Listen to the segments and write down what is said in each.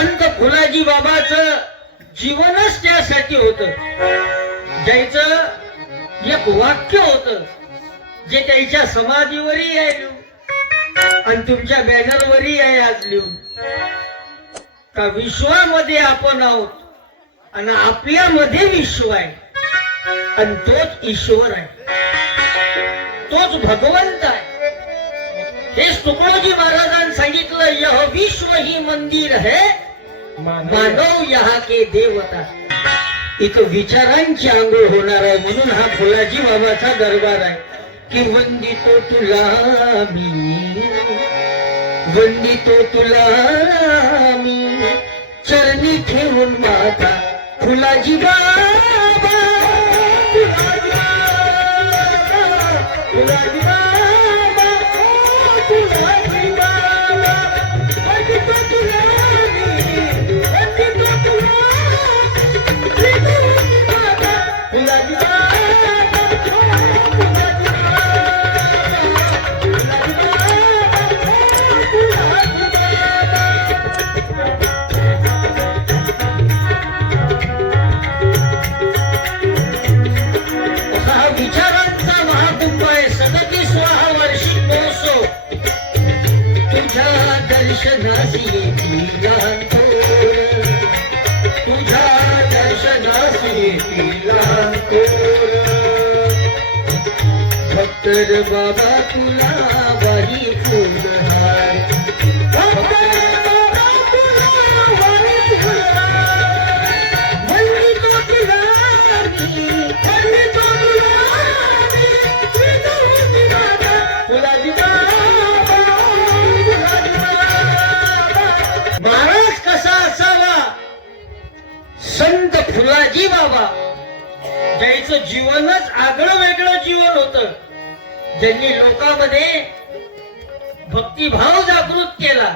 संत फुलाजी बाबाच जीवनच त्यासाठी होत. ज्याचं एक वाक्य होत जे त्यांच्या समाधीवरही आहे लिहून आणि तुमच्या बॅनरवरही आहे आज लिहून. का विश्वामध्ये आपण आहोत आणि आपल्यामध्ये विश्व आहे आणि तोच ईश्वर आहे. तोच भगवंत आहे. हेच तुकडोजी महाराजांनी सांगितलं यह विश्व ही मंदिर है मानव यहाँ के देवता इथं विचारांची आंघोळ होणार आहे म्हणून हा फुलाजी बाबाचा दरबार आहे की वंदितो तुला मी वंदितो तुला मी चरणी ठेवून माझा फुलाजी बाबा फुलाजी बाबा, फुलाजी बाबा, फुलाजी तुझ्या लहान तुझ्या दर्शनासी लहान बाबा तुला ज्यांनी लोकांमध्ये भक्तिभाव जागृत केला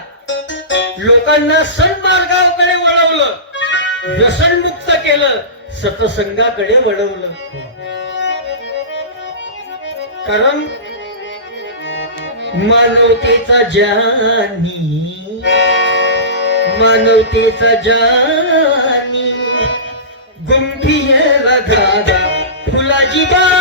लोकांना सन्मार्गाकडे वळवलं व्यसनमुक्त केलं सतसंगाकडे वळवलं. कारण मानवतेचा जानी मानवतेचा जानी गुंफियला धागा फुलाजी बाबा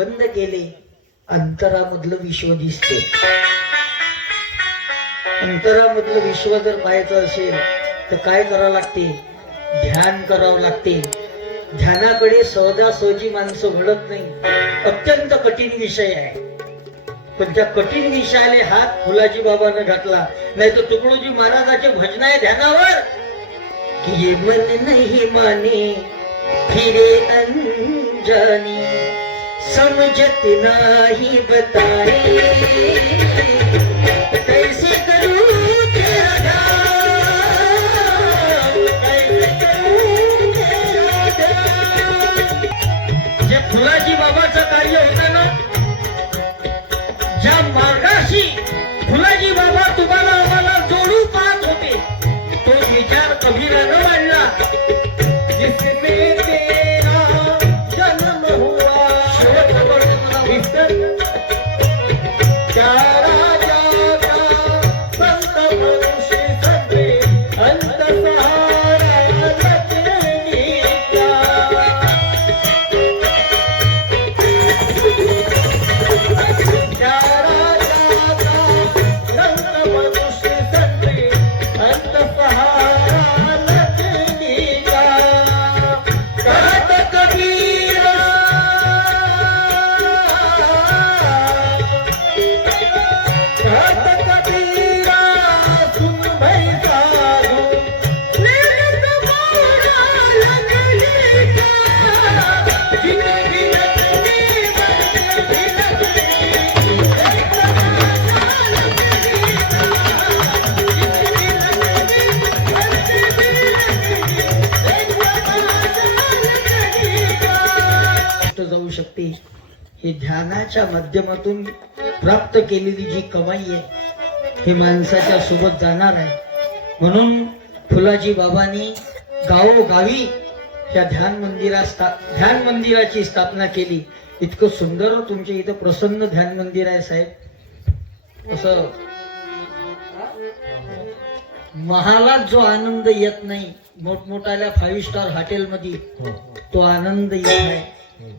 बंद केले अंतरामधलं विश्व दिसते. अंतरामधलं विश्व जर पाहायचं असेल तर काय करावं लागते? ध्यान करावं लागते. ध्यानाकडे सहजासहजी माणसं घडत नाही. अत्यंत कठीण विषय आहे. पण त्या कठीण विषयाने हात फुलाजी बाबानं घातला. नाही तर तुकडोजी महाराजाचे भजन आहे ध्यानावर. कि ये मन नाही माने फिरे अंजनी. समझत नाही बताए। कैसे फुलाजी बाबाचं कार्य होतं ना ज्या हे ध्यानाच्या माध्यमातून प्राप्त केलेली जी कमाई आहे हे माणसाच्या सोबत जाणार आहे. म्हणून फुलाजी बाबांनी गावोगावी या ध्यान मंदिरा स्था ध्यान मंदिराची स्थापना केली. इतकं सुंदर तुमच्या इथं प्रसन्न ध्यान मंदिर आहे साहेब. असं. महालात जो आनंद येत नाही मोठमोठ्याल्या फाईव्ह स्टार हॉटेलमध्ये तो आनंद येत आहे